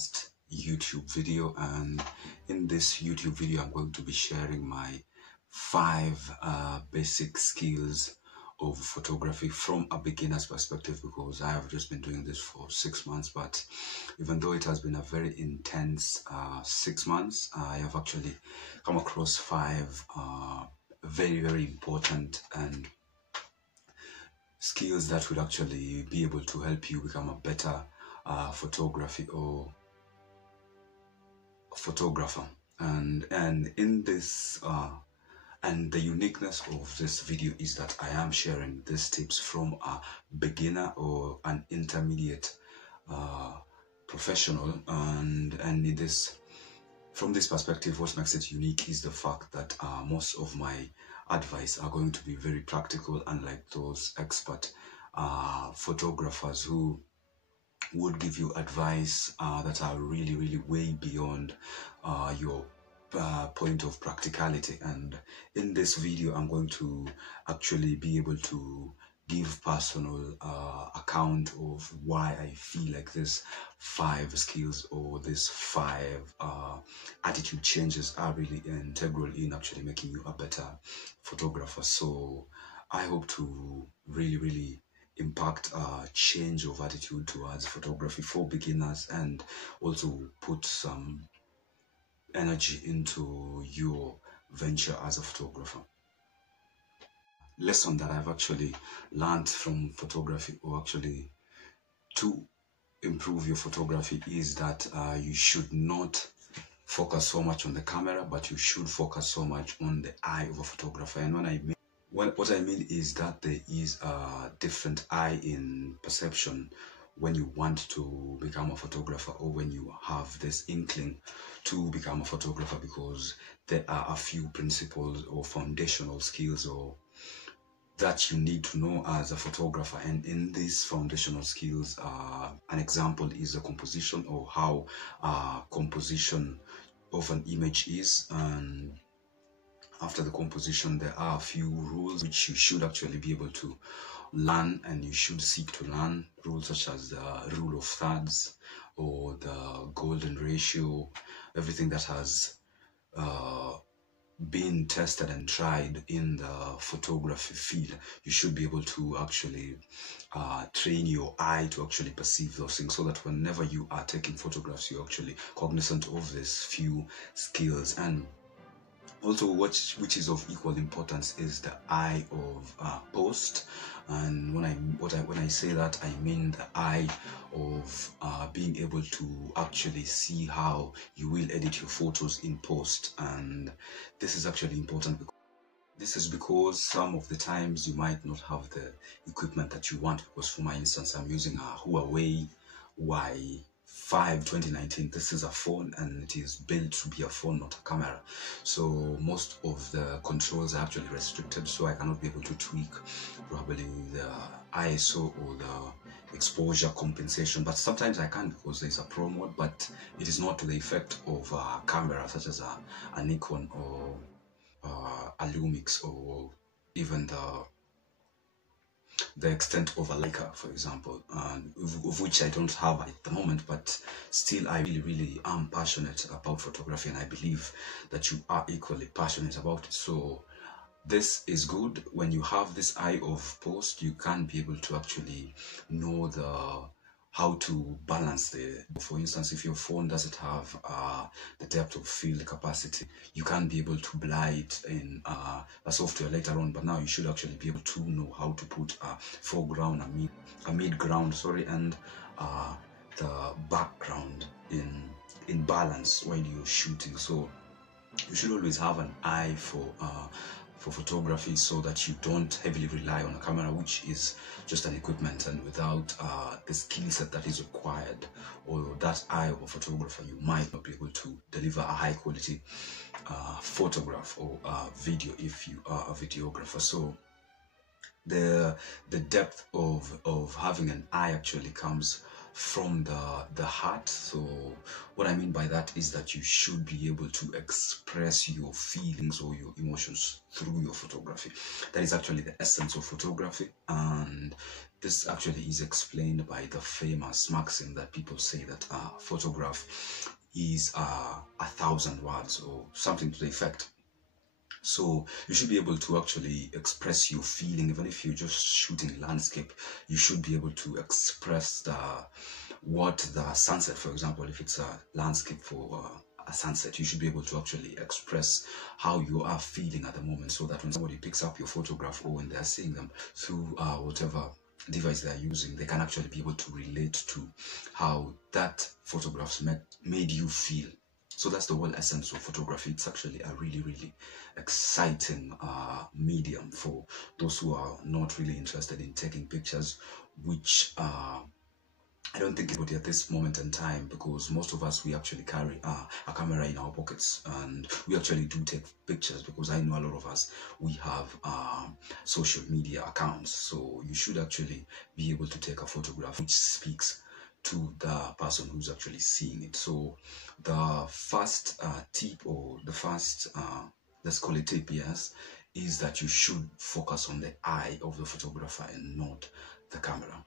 first YouTube video, and in this YouTube video I'm going to be sharing my 5 basic skills of photography from a beginner's perspective, because I have just been doing this for 6 months. But even though it has been a very intense 6 months, I have actually come across 5 very important and skills that would actually be able to help you become a better photographer. And in this and the uniqueness of this video is that I am sharing these tips from a beginner or an intermediate professional, and in this, from this perspective, what makes it unique is the fact that most of my advice are going to be very practical, unlike those expert photographers who would give you advice that are really way beyond your point of practicality. And in this video I'm going to actually be able to give personal account of why I feel like this 5 skills or this 5 attitude changes are really integral in actually making you a better photographer. So I hope to really impact a change of attitude towards photography for beginners, and also put some energy into your venture as a photographer. Lesson that I've actually learned from photography, or actually to improve your photography, is that you should not focus so much on the camera, but you should focus so much on the eye of a photographer. And what I mean is that there is a different eye in perception when you want to become a photographer, or when you have this inkling to become a photographer, because there are a few principles or foundational skills or that you need to know as a photographer. And in these foundational skills, an example is the composition, or how composition of an image is. And after the composition, there are a few rules which you should actually be able to learn, and you should seek to learn. Rules such as the rule of thirds or the golden ratio, everything that has been tested and tried in the photography field. You should be able to actually train your eye to actually perceive those things, so that whenever you are taking photographs, you're actually cognizant of these few skills. And also, which is of equal importance, is the eye of post. And when I say that, I mean the eye of being able to actually see how you will edit your photos in post. And this is actually important because some of the times you might not have the equipment that you want. Because for my instance, I'm using a huawei Y5 2019. This is a phone, and it is built to be a phone, not a camera. So most of the controls are actually restricted, so I cannot be able to tweak probably the ISO or the exposure compensation. But sometimes I can, because there's a pro mode, but it is not to the effect of a camera such as a Nikon or a Lumix, or even the extent of a Leica, for example, of which I don't have at the moment. But still, I really am passionate about photography, and I believe that you are equally passionate about it. So this is good. When you have this eye of post, you can be able to actually know how to balance for instance, if your phone doesn't have the depth of field capacity, you can be able to blur it in a software later on. But now you should actually be able to know how to put a foreground, a mid-ground, and the background in balance while you're shooting. So you should always have an eye for photography, so that you don't heavily rely on a camera, which is just an equipment, and without the skill set that is required, or that eye of a photographer, you might not be able to deliver a high quality photograph or video if you are a videographer. So the depth of having an eye actually comes from the heart. So what I mean by that is that you should be able to express your feelings or your emotions through your photography. That is actually the essence of photography, and this actually is explained by the famous maxim that people say that photograph is 1,000 words or something to the effect. So you should be able to actually express your feeling. Even if you're just shooting landscape, you should be able to express what the sunset, for example, if it's a landscape for a sunset, you should be able to actually express how you are feeling at the moment, so that when somebody picks up your photograph or when they're seeing them through whatever device they're using, they can actually be able to relate to how that photographs made you feel. So that's the whole essence of photography. It's actually a really, really exciting medium for those who are not really interested in taking pictures, which I don't think anybody at this moment in time, because most of us, we actually carry a camera in our pockets, and we actually do take pictures, because I know a lot of us, we have social media accounts. So you should actually be able to take a photograph which speaks to the person who's actually seeing it. So the first tip, or the first, let's call it tip, yes, is that you should focus on the eye of the photographer and not the camera.